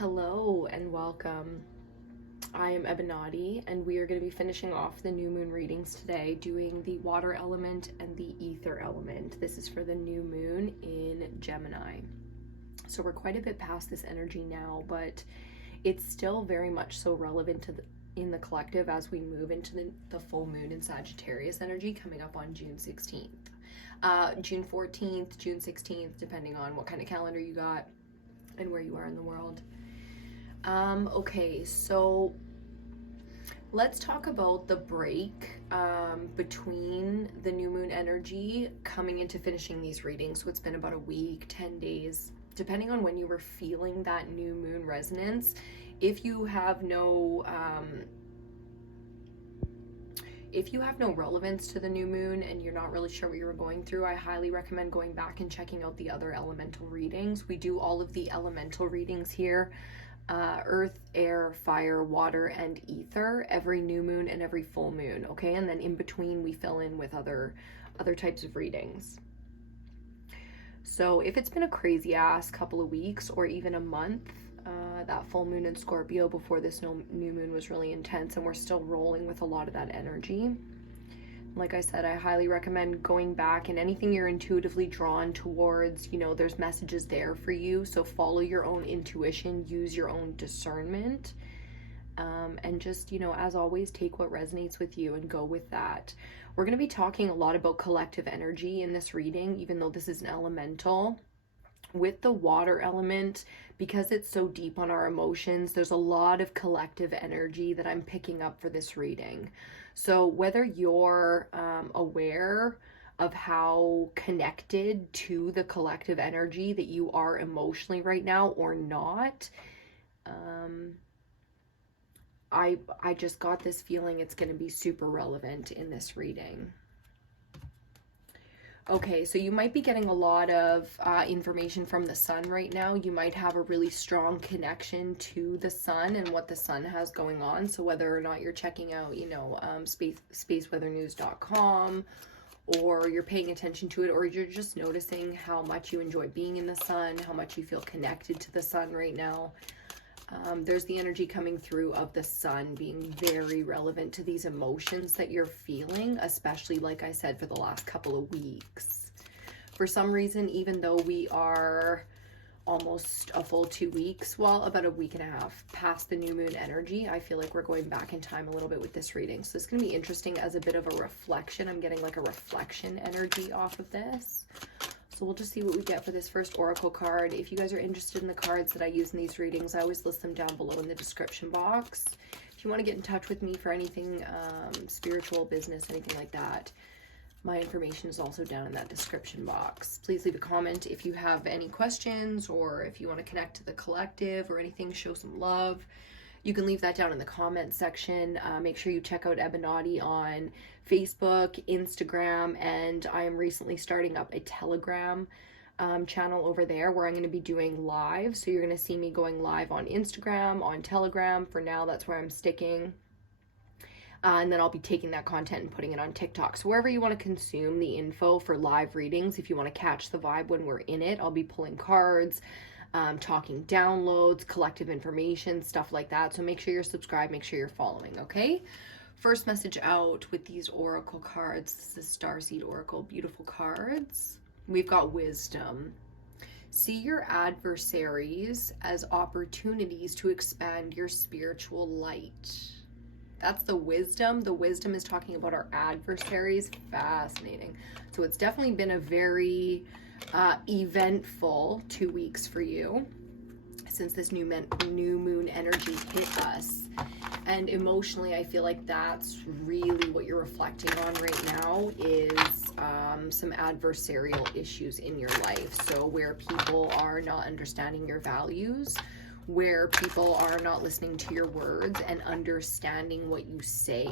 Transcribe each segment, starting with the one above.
Hello and welcome. I am EBINOTTI and we are going to be finishing off the new moon readings today, doing the water element and the ether element. This is for the new moon in Gemini. So we're quite a bit past this energy now, but it's still very much so relevant to in the collective as we move into the full moon in Sagittarius energy coming up on June 16th. June 14th, June 16th, depending on what kind of calendar you got and where you are in the world. Okay, so let's talk about the break between the new moon energy coming into finishing these readings. So it's been about a week, 10 days, depending on when you were feeling that new moon resonance. If you have no relevance to the new moon and you're not really sure what you were going through, I highly recommend going back and checking out the other elemental readings. We do all of the elemental readings here. Earth, air, fire, water, and ether every new moon and every full moon, okay? And then in between we fill in with other types of readings. So if it's been a crazy ass couple of weeks or even a month, that full moon in Scorpio before this new moon was really intense and we're still rolling with a lot of that energy. Like I said, I highly recommend going back and anything you're intuitively drawn towards, you know, there's messages there for you. So follow your own intuition, use your own discernment, and just, you know, as always, take what resonates with you and go with that. We're going to be talking a lot about collective energy in this reading, even though this is an elemental. With the water element, because it's so deep on our emotions, there's a lot of collective energy that I'm picking up for this reading. So whether you're aware of how connected to the collective energy that you are emotionally right now or not, I just got this feeling it's going to be super relevant in this reading. Okay, so you might be getting a lot of information from the sun right now. You might have a really strong connection to the sun and what the sun has going on. So whether or not you're checking out, you know, spaceweathernews.com, or you're paying attention to it, or you're just noticing how much you enjoy being in the sun, how much you feel connected to the sun right now. There's the energy coming through of the sun being very relevant to these emotions that you're feeling, especially, like I said, for the last couple of weeks. For some reason, even though we are almost a full 2 weeks, well, about a week and a half past the new moon energy, I feel like we're going back in time a little bit with this reading. So it's going to be interesting as a bit of a reflection. I'm getting like a reflection energy off of this. So we'll just see what we get for this first oracle card. If you guys are interested in the cards that I use in these readings, I always list them down below in the description box. If you want to get in touch with me for anything spiritual, business, anything like that, my information is also down in that description box. Please leave a comment if you have any questions or if you want to connect to the collective or anything, show some love. You can leave that down in the comment section. Make sure you check out EBINOTTI on Facebook, Instagram, and I am recently starting up a Telegram channel over there where I'm going to be doing live. So you're going to see me going live on Instagram, on Telegram. For now, that's where I'm sticking. And then I'll be taking that content and putting it on TikTok. So wherever you want to consume the info for live readings, if you want to catch the vibe when we're in it, I'll be pulling cards, talking downloads, collective information, stuff like that. So make sure you're subscribed, make sure you're following, okay? First message out with these oracle cards. This is Starseed Oracle, beautiful cards. We've got wisdom. See your adversaries as opportunities to expand your spiritual light. That's the wisdom. The wisdom is talking about our adversaries. Fascinating. So it's definitely been a very eventful 2 weeks for you since this new moon energy hit us. And emotionally, I feel like that's really what you're reflecting on right now is some adversarial issues in your life. So where people are not understanding your values, where people are not listening to your words and understanding what you say,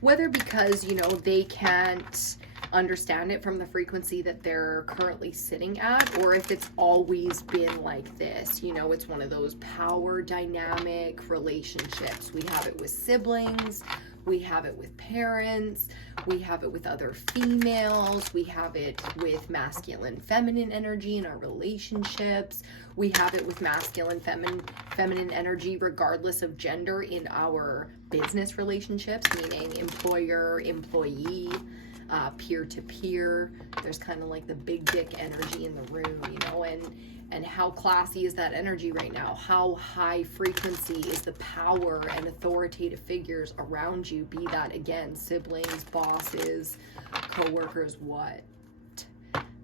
whether because, you know, they can't understand it from the frequency that they're currently sitting at, or if it's always been like this. You know, it's one of those power dynamic relationships. We have it with siblings, We have it with parents. We have it with other females. We have it with masculine, feminine energy in our relationships. We have it with masculine, feminine energy regardless of gender in our business relationships, meaning employer, employee, peer-to-peer. There's kind of like the big dick energy in the room, you know, and how classy is that energy right now? How high frequency is the power and authoritative figures around you? Be that, again, siblings, bosses, co-workers, what?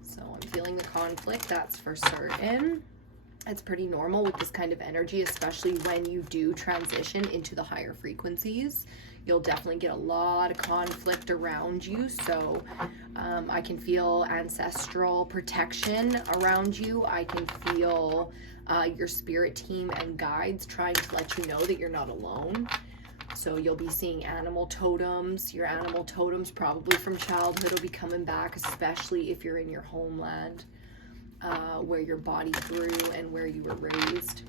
So I'm feeling the conflict, that's for certain. It's pretty normal with this kind of energy, especially when you do transition into the higher frequencies. You'll definitely get a lot of conflict around you. So I can feel ancestral protection around you. I can feel your spirit team and guides trying to let you know that you're not alone. So you'll be seeing animal totems. Your animal totems probably from childhood will be coming back, especially if you're in your homeland, where your body grew and where you were raised.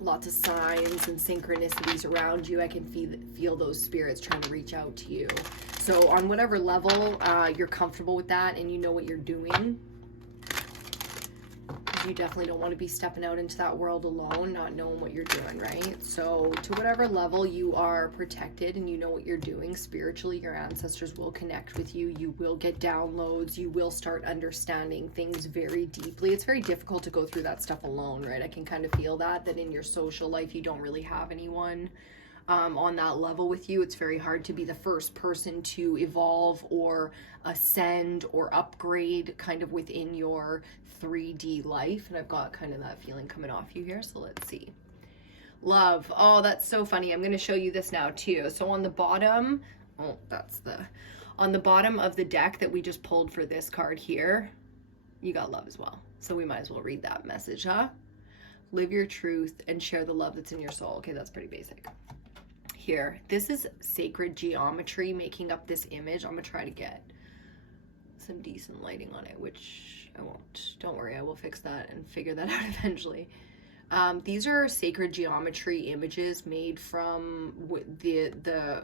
Lots of signs and synchronicities around you. I can feel those spirits trying to reach out to you. So on whatever level you're comfortable with that and you know what you're doing, you definitely don't want to be stepping out into that world alone, not knowing what you're doing, right? So to whatever level you are protected and you know what you're doing spiritually, your ancestors will connect with you. You will get downloads. You will start understanding things very deeply. It's very difficult to go through that stuff alone, right? I can kind of feel that in your social life, you don't really have anyone on that level with you. It's very hard to be the first person to evolve or ascend or upgrade kind of within your 3D life. And I've got kind of that feeling coming off you here. So let's see. Love. Oh, that's so funny. I'm going to show you this now too. So on the bottom, on the bottom of the deck that we just pulled for this card here, you got love as well. So we might as well read that message, huh? Live your truth and share the love that's in your soul. Okay, that's pretty basic. Here, this is sacred geometry making up this image. I'm gonna try to get some decent lighting on it, which I won't. Don't worry, I will fix that and figure that out eventually. These are sacred geometry images made from the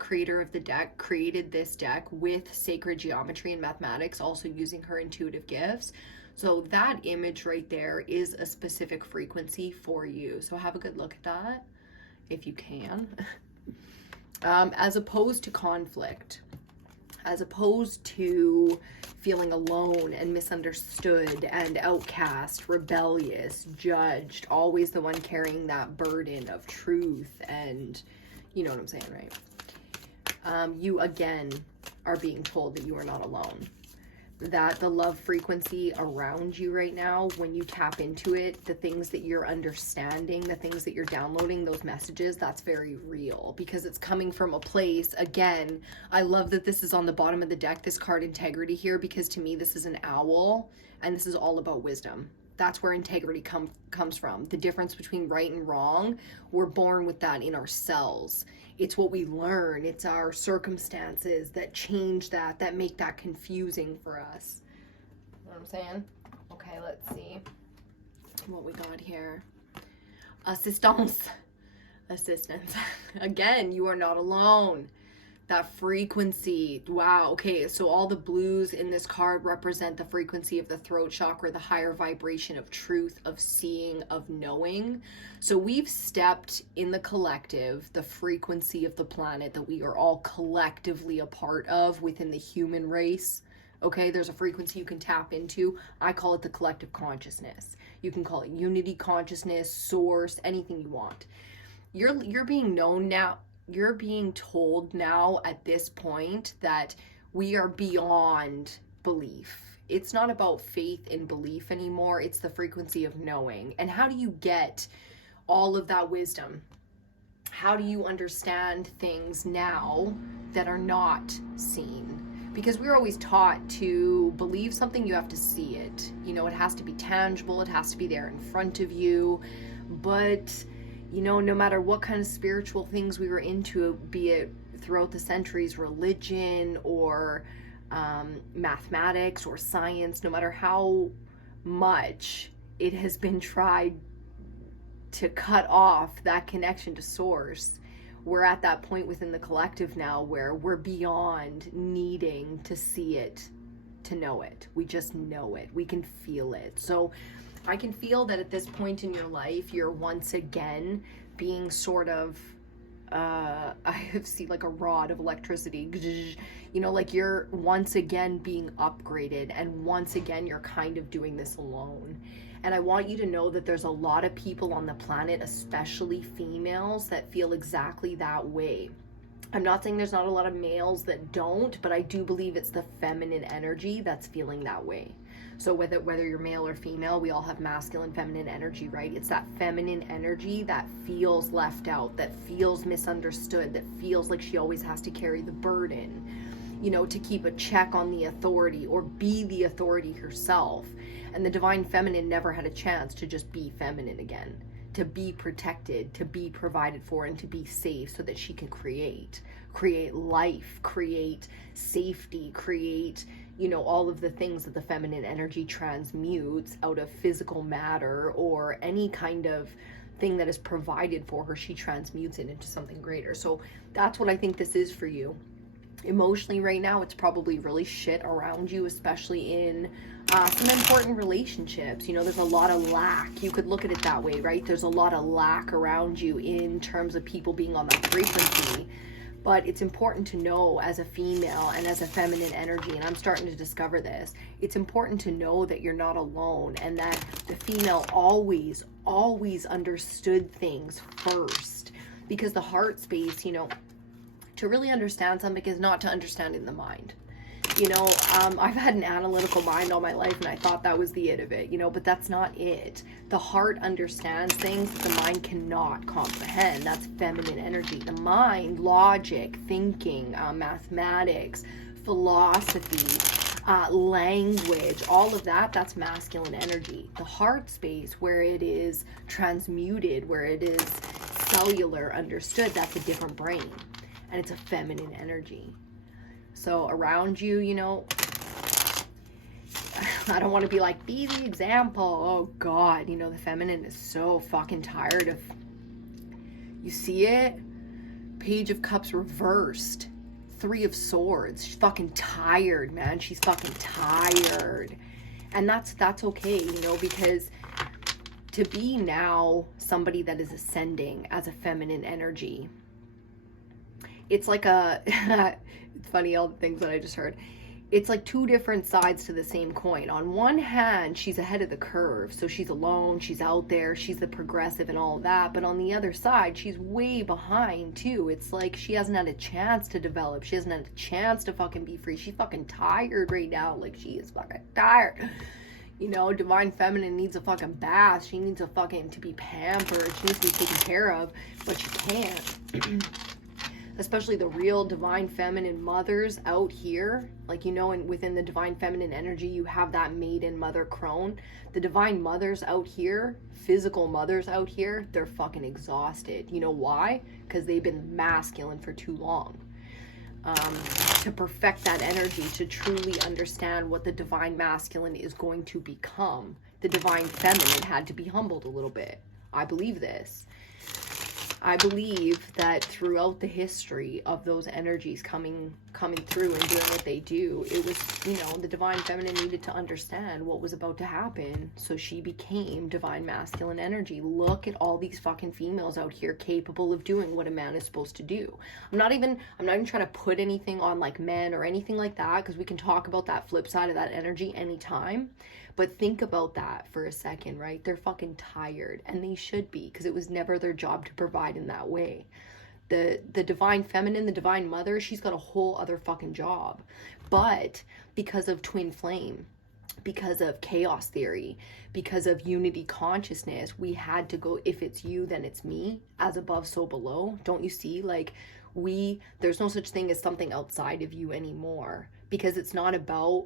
creator of the deck created this deck with sacred geometry and mathematics, also using her intuitive gifts. So that image right there is a specific frequency for you. So have a good look at that if you can. As opposed to conflict, as opposed to feeling alone and misunderstood and outcast, rebellious, judged, always the one carrying that burden of truth, and you know what I'm saying, right? You again are being told that you are not alone. That the love frequency around you right now, when you tap into it, the things that you're understanding, the things that you're downloading, those messages, that's very real because it's coming from a place. Again, I love that this is on the bottom of the deck, this card integrity here, because to me, this is an owl and this is all about wisdom. That's where integrity comes from. The difference between right and wrong, we're born with that in our cells. It's what we learn. It's our circumstances that change that make that confusing for us. You know what I'm saying? Okay, let's see what we got here. Assistance. Again, you are not alone. That frequency. Wow. Okay, so all the blues in this card represent the frequency of the throat chakra, the higher vibration of truth, of seeing, of knowing. So we've stepped in the collective, the frequency of the planet that we are all collectively a part of within the human race. Okay, there's a frequency you can tap into. I call it the collective consciousness. You can call it unity consciousness, source, anything you want. You're being known now. You're being told now at this point that we are beyond belief. It's not about faith and belief anymore. It's the frequency of knowing. And how do you get all of that wisdom? How do you understand things now that are not seen? Because we're always taught to believe something, you have to see it. You know, it has to be tangible. It has to be there in front of you. But you know, no matter what kind of spiritual things we were into, be it throughout the centuries, religion or mathematics or science, no matter how much it has been tried to cut off that connection to source, we're at that point within the collective now where we're beyond needing to see it to know it. We just know it. We can feel it. So I can feel that at this point in your life, you're once again being sort of, I have seen like a rod of electricity, you know, like you're once again being upgraded, and once again, you're kind of doing this alone. And I want you to know that there's a lot of people on the planet, especially females, that feel exactly that way. I'm not saying there's not a lot of males that don't, but I do believe it's the feminine energy that's feeling that way. So whether you're male or female, we all have masculine, feminine energy, right? It's that feminine energy that feels left out, that feels misunderstood, that feels like she always has to carry the burden, you know, to keep a check on the authority or be the authority herself. And the divine feminine never had a chance to just be feminine again, to be protected, to be provided for, and to be safe so that she can create life, create safety, create, you know, all of the things that the feminine energy transmutes out of physical matter or any kind of thing that is provided for her. She transmutes it into something greater. So that's what I think this is for you. Emotionally right now, it's probably really shit around you, especially in some important relationships. You know, there's a lot of lack. You could look at it that way, right? There's a lot of lack around you in terms of people being on that frequency. But it's important to know, as a female and as a feminine energy, and I'm starting to discover this, it's important to know that you're not alone, and that the female always understood things first. Because the heart space, you know, to really understand something is not to understand in the mind. You know, I've had an analytical mind all my life, and I thought that was the it of it, you know, but that's not it. The heart understands things that the mind cannot comprehend. That's feminine energy. The mind, logic, thinking, mathematics, philosophy, language, all of that, that's masculine energy. The heart space, where it is transmuted, where it is cellular, understood, that's a different brain. And it's a feminine energy. So around you, you know, I don't want to be like, be the example. Oh God, you know, the feminine is so fucking tired of, you see it? Page of Cups reversed. 3 of Swords. She's fucking tired, man. She's fucking tired. And that's okay, you know, because to be now somebody that is ascending as a feminine energy, it's like a, it's funny, all the things that I just heard. It's like 2 different sides to the same coin. On one hand, she's ahead of the curve. So she's alone, she's out there, she's the progressive and all of that. But on the other side, she's way behind too. It's like she hasn't had a chance to develop. She hasn't had a chance to fucking be free. She's fucking tired right now. Like, she is fucking tired. You know, divine feminine needs a fucking bath. She needs a fucking, to be pampered. She needs to be taken care of, but she can't. Especially the real divine feminine mothers out here, like, you know, and within the divine feminine energy, you have that maiden mother crone. The divine mothers out here, physical mothers out here, they're fucking exhausted. You know why? Because they've been masculine for too long. To perfect that energy, to truly understand what the divine masculine is going to become, the divine feminine had to be humbled a little bit. I believe this. I believe that throughout the history of those energies coming through and doing what they do, it was, you know, the divine feminine needed to understand what was about to happen. So she became divine masculine energy. Look at all these fucking females out here capable of doing what a man is supposed to do. I'm not even trying to put anything on like men or anything like that, because we can talk about that flip side of that energy anytime. But think about that for a second, right? They're fucking tired, and they should be, because it was never their job to provide in that way. The divine feminine, the divine mother, she's got a whole other fucking job. But because of twin flame, because of chaos theory, because of unity consciousness, we had to go, if it's you, then it's me, as above, so below. Don't you see? Like, there's no such thing as something outside of you anymore, because it's not about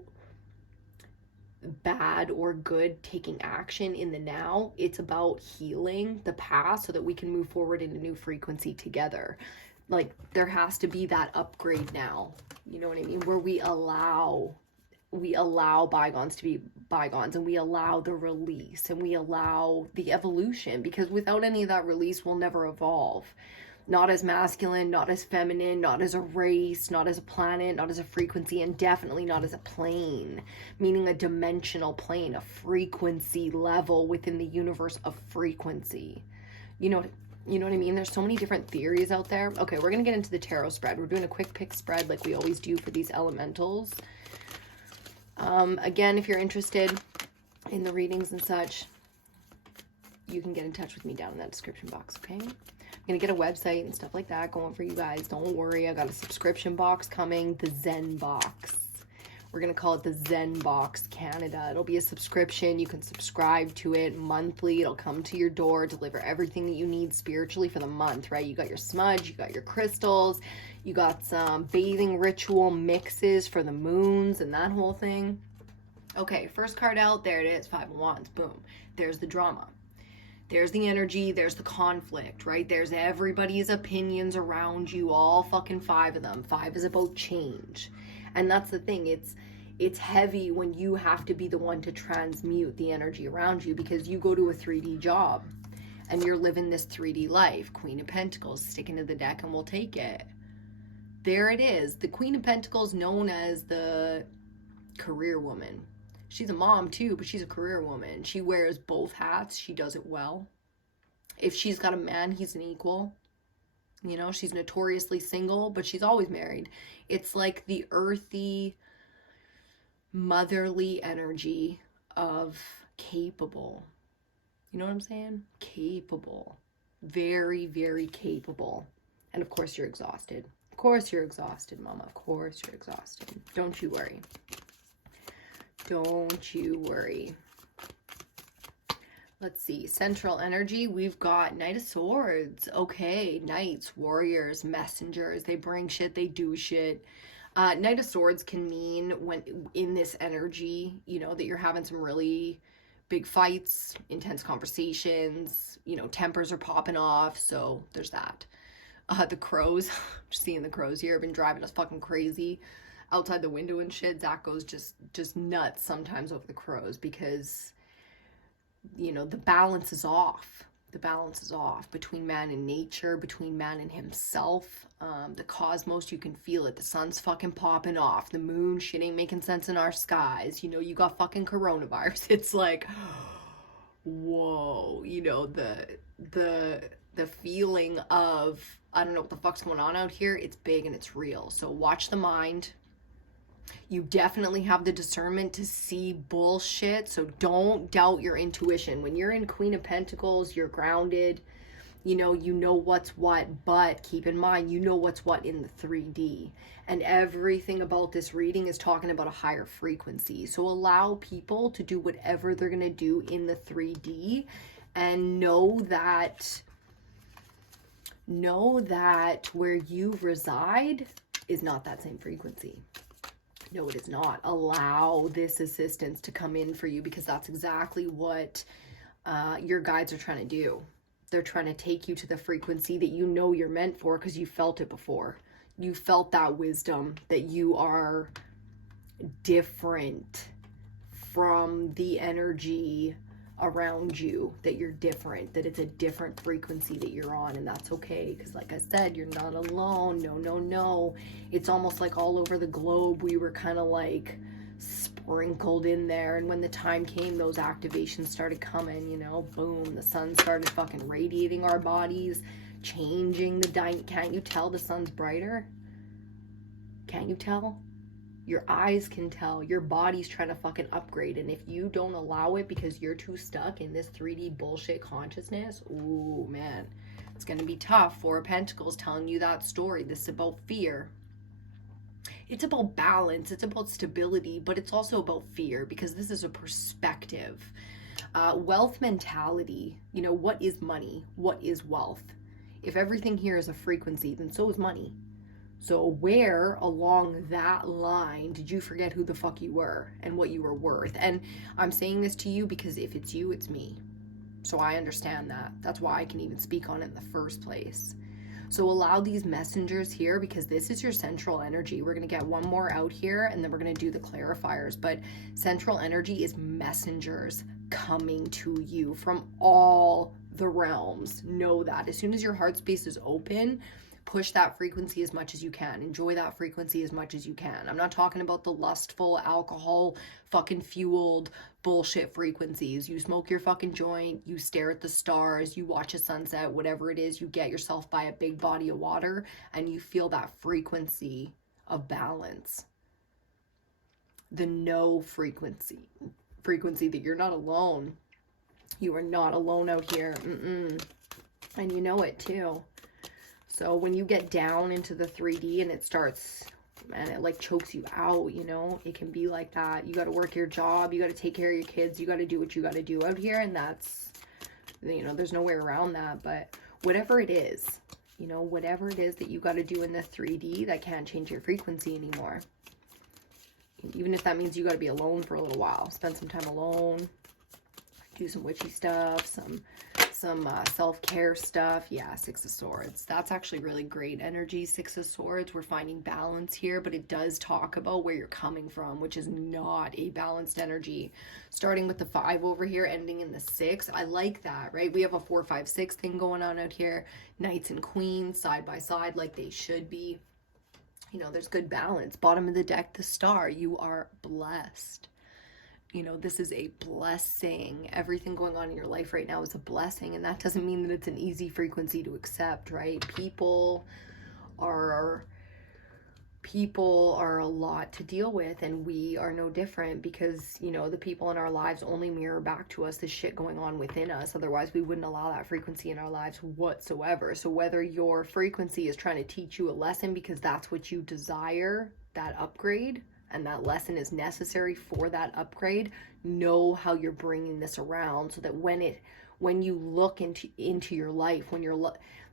bad or good taking action in the now. It's about healing the past so that we can move forward in a new frequency together. Like, there has to be that upgrade now, you know what I mean, where we allow bygones to be bygones, and we allow the release, and we allow the evolution, because without any of that release, we'll never evolve. Not as masculine, not as feminine, not as a race, not as a planet, not as a frequency, and definitely not as a plane, meaning a dimensional plane, a frequency level within the universe of frequency. You know what I mean? There's so many different theories out there. Okay, we're going to get into the tarot spread. We're doing a quick pick spread like we always do for these elementals. Again, if you're interested in the readings and such, you can get in touch with me down in that description box, okay? I'm going to get a website and stuff like that going for you guys. Don't worry, I got a subscription box coming, the Zen box. We're going to call it the Zen Box Canada. It'll be a subscription. You can subscribe to it monthly. It'll come to your door, deliver everything that you need spiritually for the month, right? You got your smudge, you got your crystals, you got some bathing ritual mixes for the moons and that whole thing. Okay, first card out, there it is, Five of Wands, boom. There's the drama. There's the energy, there's the conflict, right? There's everybody's opinions around you, all fucking five of them. Five is about change. And that's the thing, it's heavy when you have to be the one to transmute the energy around you, because you go to a 3D job and you're living this 3D life. Queen of Pentacles, stick into the deck and we'll take it. There it is. The Queen of Pentacles, known as the career woman. She's a mom too, but she's a career woman. She wears both hats. She does it well. If she's got a man, he's an equal. You know, she's notoriously single, but she's always married. It's like the earthy, motherly energy of capable. You know what I'm saying? Capable. Very, very capable. And of course you're exhausted. Of course you're exhausted, mama. Of course you're exhausted. Don't you worry. Don't you worry. Let's see, central energy, we've got Knight of Swords. Okay, knights, warriors, messengers, they bring shit, they do shit. Knight of Swords can mean, when in this energy, you know, that you're having some really big fights, intense conversations, you know, tempers are popping off, so there's that. The crows, just seeing the crows here have been driving us fucking crazy. Outside the window and shit, Zach goes just nuts sometimes over the crows because, you know, the balance is off. The balance is off between man and nature, between man and himself. The cosmos, you can feel it. The sun's fucking popping off. The moon, shit ain't making sense in our skies. You know, you got fucking coronavirus. It's like, whoa, you know, the feeling of, I don't know what the fuck's going on out here. It's big and it's real. So watch the mind. You definitely have the discernment to see bullshit, so don't doubt your intuition. When you're in Queen of Pentacles, you're grounded, you know what's what, but keep in mind, you know what's what in the 3D. And everything about this reading is talking about a higher frequency. So allow people to do whatever they're going to do in the 3D, and know that where you reside is not that same frequency. No, it is not. Allow this assistance to come in for you, because that's exactly what your guides are trying to do. They're trying to take you to the frequency that you know you're meant for, because you felt it before. You felt that wisdom, that you are different from the energy around you, that you're different, that it's a different frequency that you're on, and that's okay, because like I said, you're not alone. No, it's almost like all over the globe we were kind of like sprinkled in there, and when the time came, those activations started coming, you know, boom, the sun started fucking radiating our bodies, changing the dynamic. Can't you tell the sun's brighter? Can't you tell? Your eyes can tell. Your body's trying to fucking upgrade. And if you don't allow it because you're too stuck in this 3D bullshit consciousness, ooh, man, it's going to be tough. Four of Pentacles telling you that story. This is about fear. It's about balance. It's about stability, but it's also about fear, because this is a perspective. Wealth mentality. You know, what is money? What is wealth? If everything here is a frequency, then so is money. So where along that line did you forget who the fuck you were and what you were worth? And I'm saying this to you because if it's you, it's me. So I understand that. That's why I can even speak on it in the first place. So allow these messengers here, because this is your central energy. We're going to get one more out here, and then we're going to do the clarifiers. But central energy is messengers, coming to you from all the realms. Know that. As soon as your heart space is open, push that frequency as much as you can. Enjoy that frequency as much as you can. I'm not talking about the lustful, alcohol, fucking fueled bullshit frequencies. You smoke your fucking joint, you stare at the stars, you watch a sunset, whatever it is, you get yourself by a big body of water and you feel that frequency of balance. The no frequency that you're not alone. You are not alone out here. And you know it too. So when you get down into the 3D and it starts, and it like chokes you out, you know, it can be like that. You got to work your job, you got to take care of your kids, you got to do what you got to do out here, and that's, you know, there's no way around that. But whatever it is, you know, whatever it is that you got to do in the 3D, that can't change your frequency anymore. Even if that means you got to be alone for a little while, spend some time alone, do some witchy stuff, some self-care stuff. Yeah, Six of Swords. That's actually really great energy. Six of Swords. We're finding balance here, but it does talk about where you're coming from, which is not a balanced energy. Starting with the 5 over here, ending in the 6. I like that, right? We have a 4, 5, 6 thing going on out here. Knights and queens side by side like they should be. You know, there's good balance. Bottom of the deck, the star. You are blessed. You know, this is a blessing. Everything going on in your life right now is a blessing. And that doesn't mean that it's an easy frequency to accept, right? People are a lot to deal with, and we are no different, because, you know, the people in our lives only mirror back to us the shit going on within us. Otherwise, we wouldn't allow that frequency in our lives whatsoever. So whether your frequency is trying to teach you a lesson because that's what you desire, that upgrade, and that lesson is necessary for that upgrade, know how you're bringing this around, so that when you look into your life, when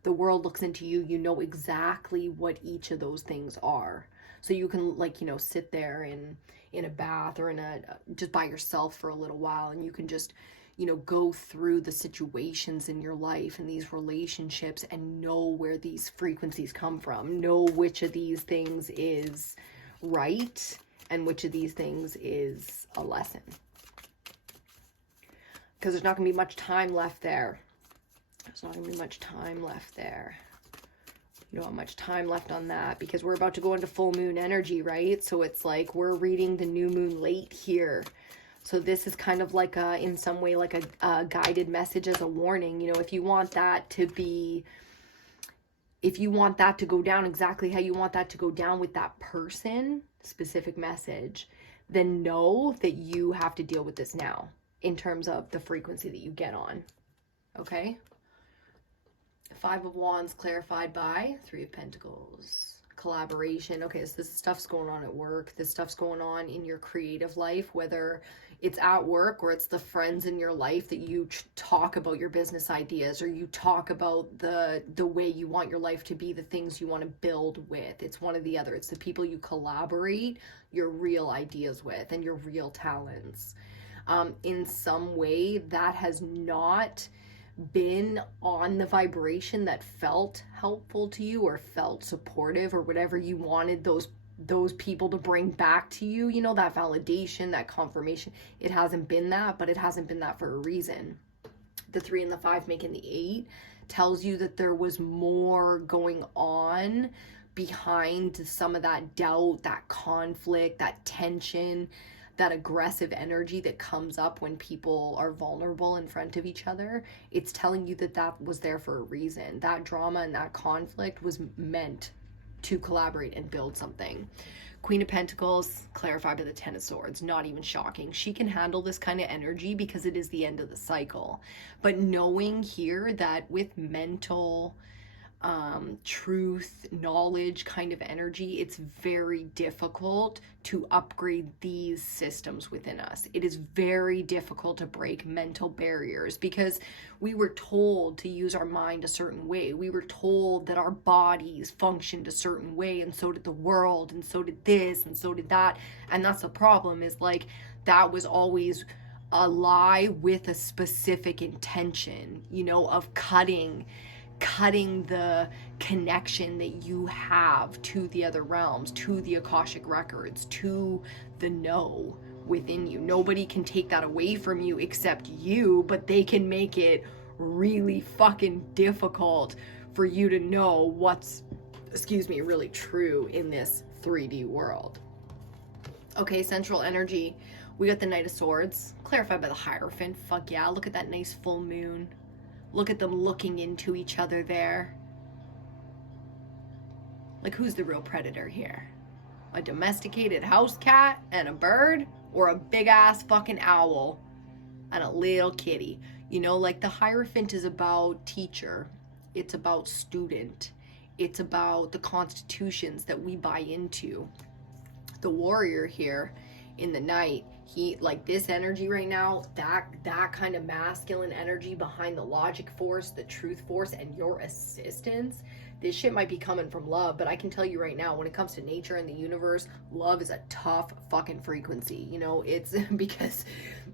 the world looks into you, you know exactly what each of those things are. So you can, like, you know, sit there in a bath or just by yourself for a little while, and you can just, you know, go through the situations in your life and these relationships and know where these frequencies come from. Know which of these things is right and which of these things is a lesson. Because there's not going to be much time left there. There's not going to be much time left there. You don't have much time left on that, because we're about to go into full moon energy, right? So it's like we're reading the new moon late here. So this is kind of like in some way, like a guided message as a warning. You know, if you want that to go down exactly how you want that to go down with that person, specific message, then know that you have to deal with this now in terms of the frequency that you get on. Okay? 5 of Wands clarified by 3 of Pentacles. Collaboration. Okay, so this stuff's going on at work. This stuff's going on in your creative life, whether it's at work or it's the friends in your life that you talk about your business ideas, or you talk about the way you want your life to be, the things you want to build with. It's one or the other. It's the people you collaborate your real ideas with and your real talents. In some way, that has not been on the vibration that felt helpful to you or felt supportive or whatever you wanted those people to bring back to you, you know, that validation, that confirmation. It hasn't been that, but it hasn't been that for a reason. The 3 and the 5 making the 8 tells you that there was more going on behind some of that doubt, that conflict, that tension, that aggressive energy that comes up when people are vulnerable in front of each other. It's telling you that that was there for a reason. That drama and that conflict was meant to collaborate and build something. Queen of Pentacles, clarified by the 10 of Swords. Not even shocking. She can handle this kind of energy because it is the end of the cycle. But knowing here that with mental truth, knowledge kind of energy, it's very difficult to upgrade these systems within us. It is very difficult to break mental barriers because we were told to use our mind a certain way. We were told that our bodies functioned a certain way, and so did the world, and so did this, and so did that. And that's the problem, is like that was always a lie with a specific intention, you know, of cutting the connection that you have to the other realms, to the Akashic records, to the know, within you. Nobody can take that away from you except you, but they can make it really fucking difficult for you to know what's, really true in this 3D world. Okay, central energy. We got the Knight of Swords, clarified by the Hierophant. Fuck yeah, look at that nice full moon. Look at them looking into each other there. Like, who's the real predator here? A domesticated house cat and a bird? Or a big ass fucking owl and a little kitty? You know, like the Hierophant is about teacher. It's about student. It's about the constitutions that we buy into. The warrior here in the Knight, he, like this energy right now, that kind of masculine energy behind the logic force, the truth force, and your assistance, this shit might be coming from love, but I can tell you right now, when it comes to nature and the universe, love is a tough fucking frequency. You know, it's because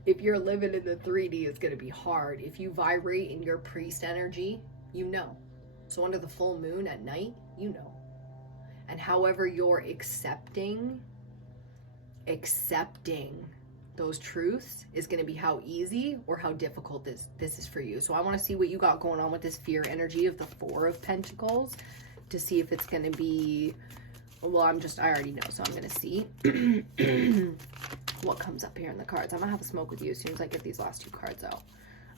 if you're living in the 3D, it's going to be hard. If you vibrate in your priest energy, you know. So under the full moon at night, you know. And however you're accepting those truths is going to be how easy or how difficult this is for you. So I want to see what you got going on with this fear energy of the Four of Pentacles to see if it's going to be, well, I already know, so I'm going to see what comes up here in the cards. I'm going to have a smoke with you as soon as I get these last two cards out.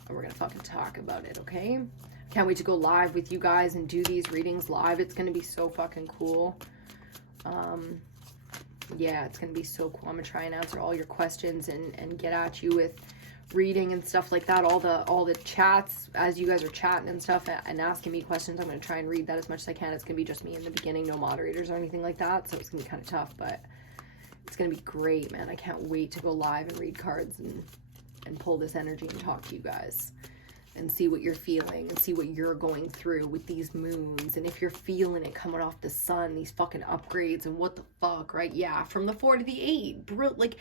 And we're going to fucking talk about it, okay? Can't wait to go live with you guys and do these readings live. It's going to be so fucking cool. Yeah, it's going to be so cool. I'm going to try and answer all your questions and get at you with reading and stuff like that. All the chats as you guys are chatting and stuff and asking me questions. I'm going to try and read that as much as I can. It's going to be just me in the beginning, no moderators or anything like that. So it's going to be kind of tough, but it's going to be great, man. I can't wait to go live and read cards and pull this energy and talk to you guys and see what you're feeling and see what you're going through with these moons. And if you're feeling it coming off the sun, these fucking upgrades and what the fuck, right? Yeah, from the 4 to the 8. Like,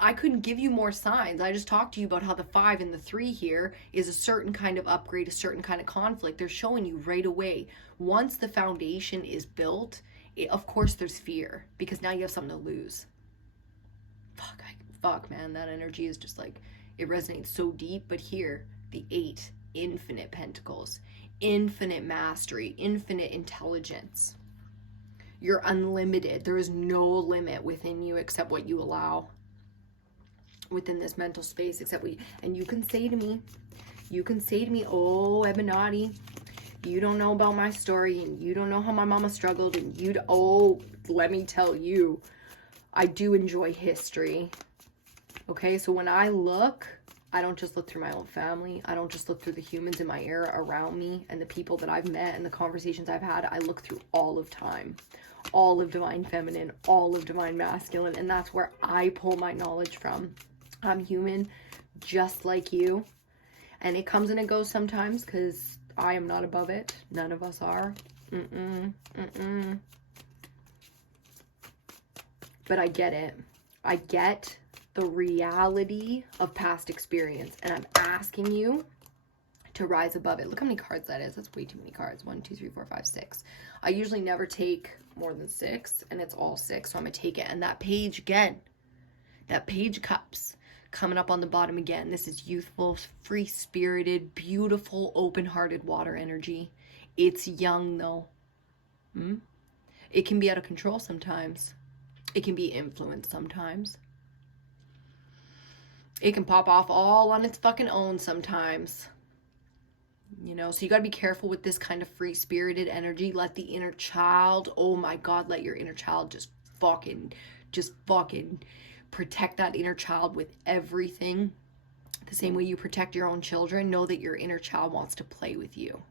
I couldn't give you more signs. I just talked to you about how the 5 and the 3 here is a certain kind of upgrade, a certain kind of conflict. They're showing you right away. Once the foundation is built, of course there's fear because now you have something to lose. Fuck, man, that energy is just like, it resonates so deep. But here, the 8, infinite pentacles, infinite mastery, infinite intelligence. You're unlimited. There is no limit within you except what you allow within this mental space, and you can say to me, oh, EBINOTTI, you don't know about my story, and you don't know how my mama struggled, and let me tell you, I do enjoy history. Okay, so when I look, I don't just look through my own family. I don't just look through the humans in my era around me and the people that I've met and the conversations I've had. I look through all of time, all of divine feminine, all of divine masculine, and that's where I pull my knowledge from. I'm human just like you, and it comes and it goes sometimes because I am not above it. None of us are. But I get it. I get the reality of past experience, and I'm asking you to rise above it. Look how many cards that is. That's way too many cards. 1, 2, 3, 4, 5, 6. I usually never take more than 6, and it's all 6, so I'm gonna take it. And that page again, that page cups coming up on the bottom again. This is youthful, free-spirited, beautiful, open-hearted water energy. It's young though. It can be out of control sometimes. It can be influenced sometimes. It can pop off all on its fucking own sometimes. You know, so you got to be careful with this kind of free-spirited energy. Let the inner child, oh my God, let your inner child just fucking protect that inner child with everything. The same way you protect your own children. Know that your inner child wants to play with you.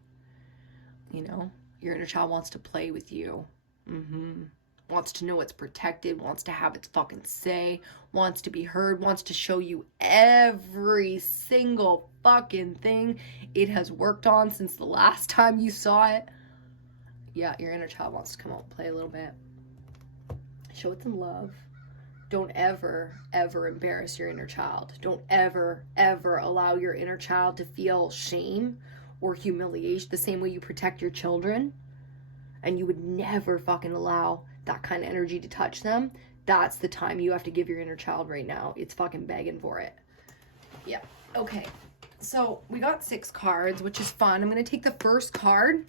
You know, your inner child wants to play with you. Wants to know it's protected, wants to have its fucking say, wants to be heard, wants to show you every single fucking thing it has worked on since the last time you saw it. Yeah, your inner child wants to come out and play a little bit. Show it some love. Don't ever, ever embarrass your inner child. Don't ever, ever allow your inner child to feel shame or humiliation the same way you protect your children. And you would never fucking allow that kind of energy to touch them. That's the time you have to give your inner child right now. It's fucking begging for it. Yeah. Okay. So we got 6 cards, which is fun. I'm going to take the first card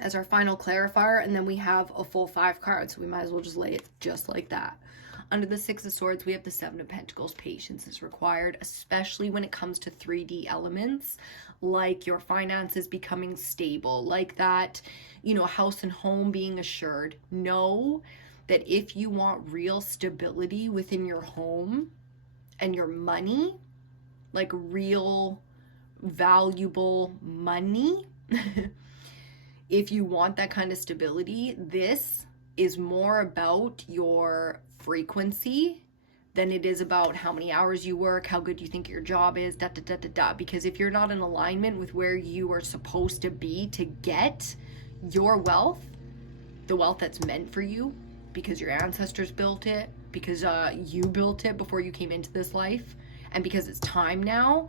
as our final clarifier, and then we have a full 5 cards. So we might as well just lay it just like that. Under the 6 of Swords, we have the 7 of Pentacles. Patience is required, especially when it comes to 3D elements, like your finances becoming stable, like that, you know, house and home being assured. Know that if you want real stability within your home and your money, like real valuable money, if you want that kind of stability, this is more about your frequency than it is about how many hours you work, how good you think your job is, because if you're not in alignment with where you are supposed to be to get your wealth, the wealth that's meant for you, because your ancestors built it, because you built it before you came into this life, and because it's time now,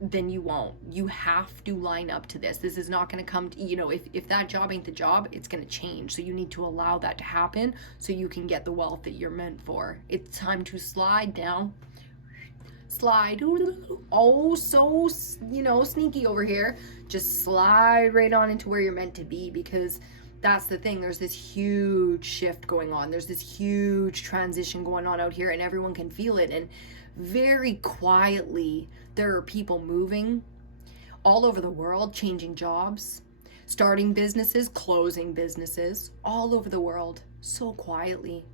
then you won't. You have to line up to this. This is not going to come to, you know, if that job ain't the job, it's going to change. So you need to allow that to happen so you can get the wealth that you're meant for. It's time to slide down. Slide. Oh, so, you know, sneaky over here. Just slide right on into where you're meant to be, because that's the thing. There's this huge shift going on. There's this huge transition going on out here, and everyone can feel it. And very quietly, there are people moving all over the world, changing jobs, starting businesses, closing businesses, all over the world, so quietly,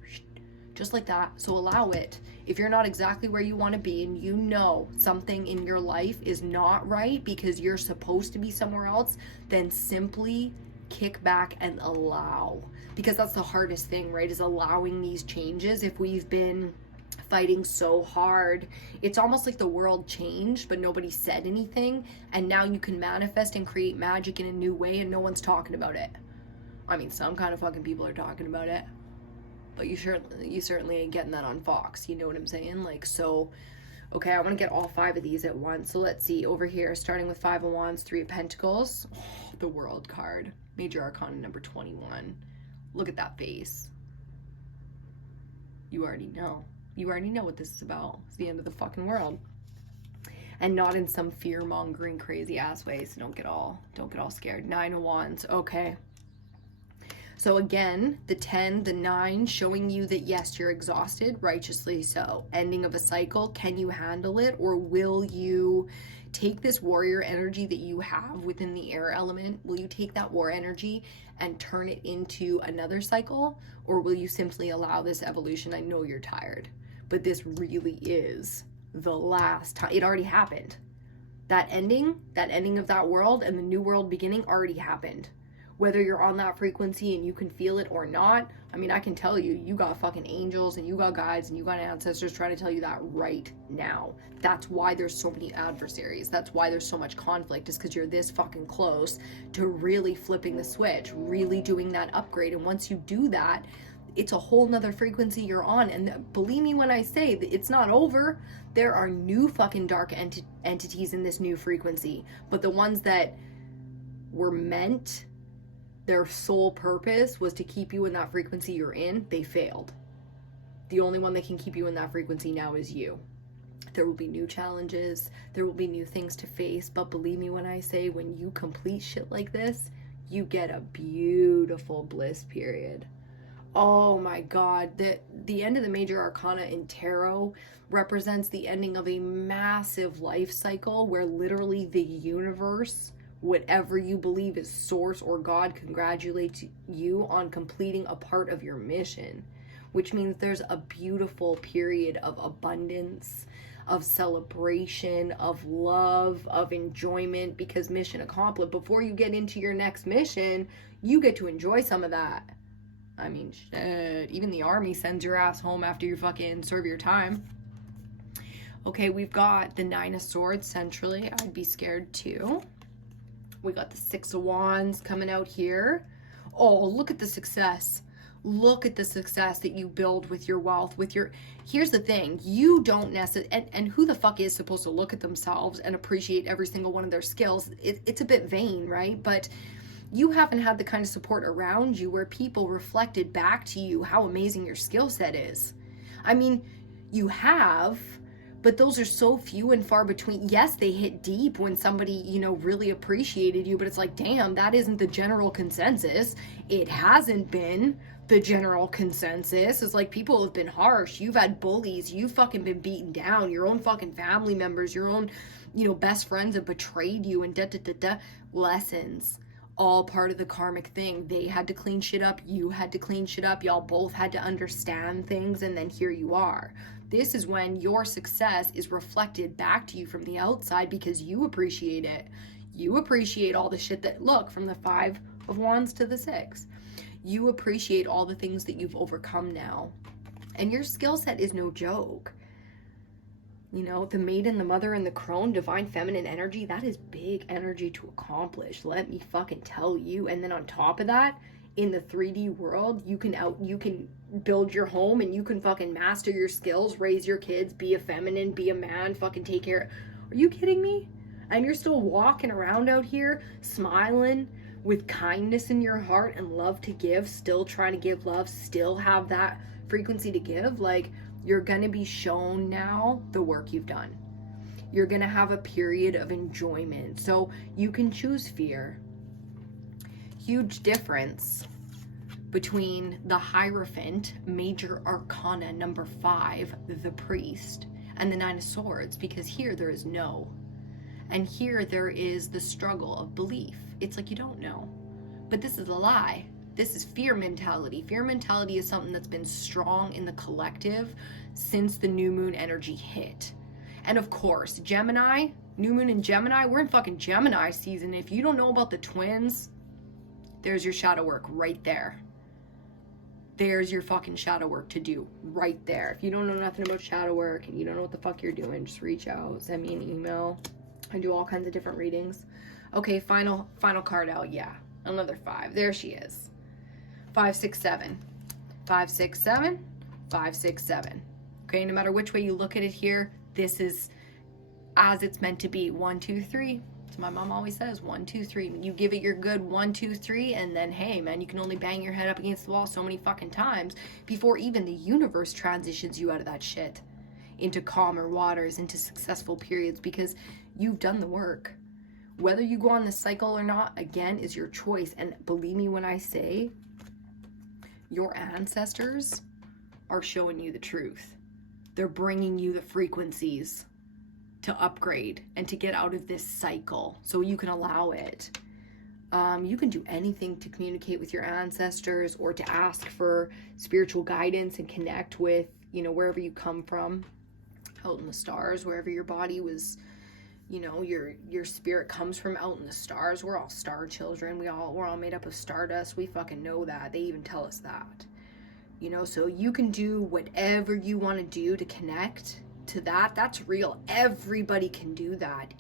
just like that. So allow it. If you're not exactly where you want to be, and you know something in your life is not right because you're supposed to be somewhere else, then simply kick back and allow. Because that's the hardest thing, right? Is allowing these changes. If we've been fighting so hard, it's almost like the world changed, but nobody said anything, and now you can manifest and create magic in a new way, and no one's talking about it. I mean, some kind of fucking people are talking about it, but you certainly ain't getting that on Fox. You know what I'm saying? Like, so, okay, I want to get all 5 of these at once. So let's see over here, starting with 5 of Wands, 3 of Pentacles, the World card, Major Arcana number 21. Look at that face. You already know. You already know what this is about. It's the end of the fucking world. And not in some fear-mongering, crazy-ass way, so don't get all scared. 9 of Wands, okay. So again, the 10, the 9, showing you that yes, you're exhausted, righteously so. Ending of a cycle, can you handle it? Or will you take this warrior energy that you have within the air element? Will you take that war energy and turn it into another cycle? Or will you simply allow this evolution? I know you're tired, but this really is the last time. It already happened. That ending of that world and the new world beginning already happened. Whether you're on that frequency and you can feel it or not, I mean, I can tell you, you got fucking angels and you got guides and you got ancestors trying to tell you that right now. That's why there's so many adversaries. That's why there's so much conflict, is because you're this fucking close to really flipping the switch, really doing that upgrade. And once you do that, it's a whole nother frequency you're on. And believe me when I say that it's not over. There are new fucking dark entities in this new frequency. But the ones that were meant, their sole purpose was to keep you in that frequency you're in, they failed. The only one that can keep you in that frequency now is you. There will be new challenges. There will be new things to face. But believe me when I say, when you complete shit like this, you get a beautiful bliss period. Oh my God, the end of the Major Arcana in Tarot represents the ending of a massive life cycle where literally the universe, whatever you believe is source or God, congratulates you on completing a part of your mission, which means there's a beautiful period of abundance, of celebration, of love, of enjoyment, because mission accomplished. Before you get into your next mission, you get to enjoy some of that. I mean, shit, even the army sends your ass home after you fucking serve your time. Okay, we've got the 9 of Swords centrally. I'd be scared too. We got the 6 of Wands coming out here. Oh, look at the success. Look at the success that you build with your wealth, with your... Here's the thing. You don't necessarily... And who the fuck is supposed to look at themselves and appreciate every single one of their skills? It's a bit vain, right? But you haven't had the kind of support around you where people reflected back to you how amazing your skill set is. I mean, you have, but those are so few and far between. Yes, they hit deep when somebody, you know, really appreciated you, but it's like, damn, that isn't the general consensus. It hasn't been the general consensus. It's like, people have been harsh. You've had bullies. You've fucking been beaten down. Your own fucking family members, your own, you know, best friends have betrayed you, and lessons. All part of the karmic thing. They had to clean shit up. You had to clean shit up. Y'all both had to understand things, and then here you are. This is when your success is reflected back to you from the outside, because you appreciate it. You appreciate all the shit that, look, from the 5 of Wands to the 6. You appreciate all the things that you've overcome now. And your skill set is no joke. You know, the maiden, the mother, and the crone, divine feminine energy, that is big energy to accomplish. Let me fucking tell you. And then on top of that, in the 3D world, you can build your home, and you can fucking master your skills, raise your kids, be a feminine, be a man, fucking take care. Are you kidding me? And you're still walking around out here smiling with kindness in your heart and love to give, still trying to give love, still have that frequency to give. Like, you're gonna be shown now the work you've done. You're gonna have a period of enjoyment. So you can choose fear. Huge difference between the Hierophant, major arcana number 5, the priest, and the 9 of Swords, because here there is no. And here there is the struggle of belief. It's like, you don't know. But this is a lie. This is fear mentality. Fear mentality is something that's been strong in the collective since the new moon energy hit. And of course, Gemini, new moon in Gemini, we're in fucking Gemini season. If you don't know about the twins, there's your shadow work right there. There's your fucking shadow work to do right there. If you don't know nothing about shadow work and you don't know what the fuck you're doing, just reach out, send me an email. I do all kinds of different readings. Okay, final card out. Yeah, another 5. There she is. 5, 6, 7. 5, 6, 7. 5, 6, 7. Okay, no matter which way you look at it here, this is as it's meant to be. 1, 2, 3. So my mom always says 1, 2, 3. You give it your good 1, 2, 3, and then, hey man, you can only bang your head up against the wall so many fucking times before even the universe transitions you out of that shit into calmer waters, into successful periods, because you've done the work. Whether you go on this cycle or not, again, is your choice. And believe me when I say, your ancestors are showing you the truth. They're bringing you the frequencies to upgrade and to get out of this cycle so you can allow it. You can do anything to communicate with your ancestors or to ask for spiritual guidance and connect with, you know, wherever you come from, out in the stars, wherever your body was, you know, your spirit comes from, out in the stars. We're all star children. We're all made up of stardust. We fucking know that. They even tell us that. You know, so you can do whatever you want to do to connect to that. That's real. Everybody can do that.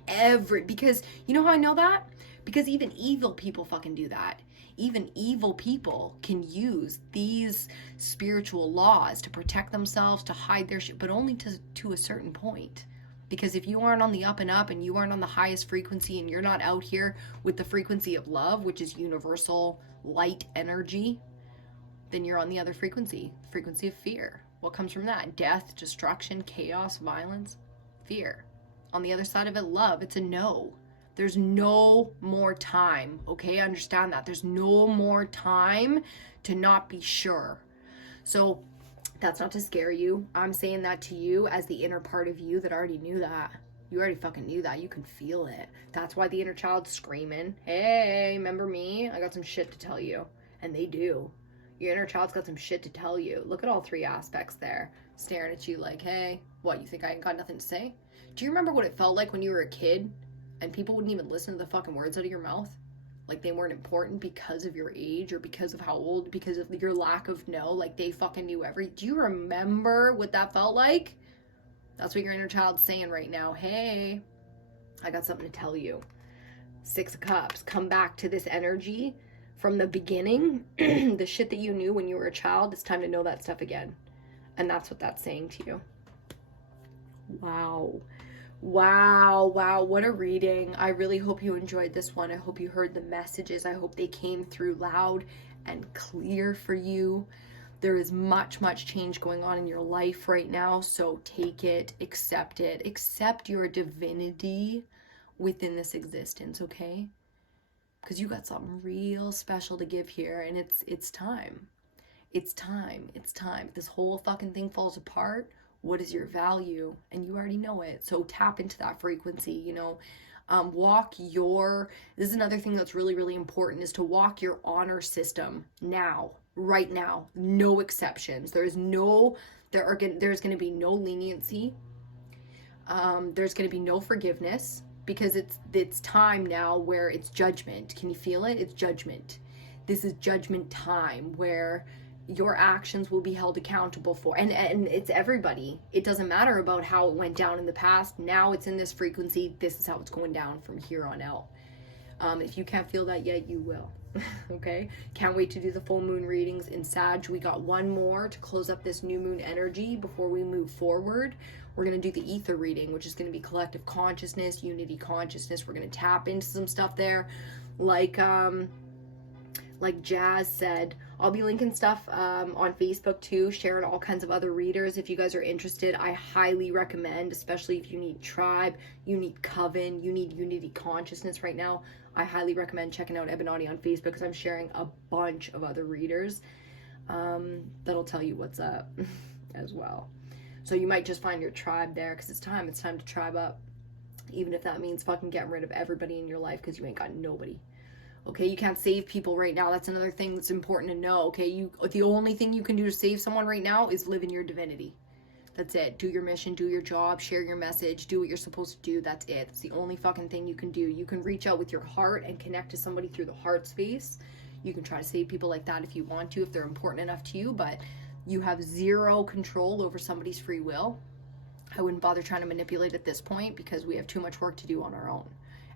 Because you know how I know that? Because even evil people fucking do that. Even evil people can use these spiritual laws to protect themselves, to hide their shit, but only to a certain point. Because if you aren't on the up and up, and you aren't on the highest frequency, and you're not out here with the frequency of love, which is universal light energy, then you're on the other frequency of fear. What comes from that? Death, destruction, chaos, violence, fear. On the other side of it, love. It's a no. There's no more time, okay? Understand that. There's no more time to not be sure. So that's not to scare you. I'm saying that to you as the inner part of you that already knew that. You already fucking knew that. You can feel it. That's why the inner child's screaming, hey, remember me? I got some shit to tell you. And they do. Your inner child's got some shit to tell you. Look at all 3 aspects there, staring at you like, hey, what, you think I ain't got nothing to say? Do you remember what it felt like when you were a kid and people wouldn't even listen to the fucking words out of your mouth? Like they weren't important because of your age or because of how old, because of your lack of know, like they fucking knew do you remember what that felt like? That's what your inner child's saying right now. Hey, I got something to tell you. 6 of Cups, come back to this energy from the beginning. The shit that you knew when you were a child, it's time to know that stuff again. And that's what that's saying to you. Wow. Wow, what a reading. I really hope you enjoyed this one. I hope you heard the messages. I hope they came through loud and clear for you. There is much, much change going on in your life right now. So take it, accept your divinity within this existence, okay? Because you got something real special to give here, and it's time. It's time. This whole fucking thing falls apart. What is your value? And you already know it. So tap into that frequency, you know. This is another thing that's really, really important, is to walk your honor system now, right now. No exceptions. There's going to be no leniency. There's going to be no forgiveness, because it's time now where it's judgment. Can you feel it? It's judgment. This is judgment time, where your actions will be held accountable for, and it's everybody. It doesn't matter about how it went down in the past. Now it's in this frequency. This is how it's going down from here on out. If you can't feel that yet, you will. Okay, can't wait to do the full moon readings in Sag. We got one more to close up this new moon energy before we move forward. We're going to do the ether reading, which is going to be collective consciousness, unity consciousness. We're going to tap into some stuff there, like Jazz said. I'll be linking stuff on Facebook too, sharing all kinds of other readers. If you guys are interested, I highly recommend, especially if you need tribe, you need coven, you need unity consciousness right now, I highly recommend checking out EBINOTTI on Facebook, because I'm sharing a bunch of other readers that'll tell you what's up as well. So you might just find your tribe there, because it's time to tribe up, even if that means fucking getting rid of everybody in your life because you ain't got nobody. Okay, you can't save people right now. That's another thing that's important to know. Okay, the only thing you can do to save someone right now is live in your divinity. That's it. Do your mission, do your job, share your message, do what you're supposed to do. That's it. That's the only fucking thing you can do. You can reach out with your heart and connect to somebody through the heart space. You can try to save people like that if you want to, if they're important enough to you, but you have zero control over somebody's free will. I wouldn't bother trying to manipulate at this point, because we have too much work to do on our own.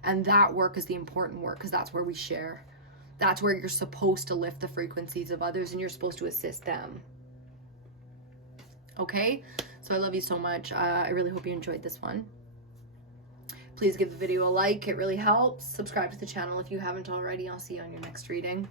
And that work is the important work, because that's where we share. That's where you're supposed to lift the frequencies of others, and you're supposed to assist them. Okay? So I love you so much. I really hope you enjoyed this one. Please give the video a like. It really helps. Subscribe to the channel if you haven't already. I'll see you on your next reading.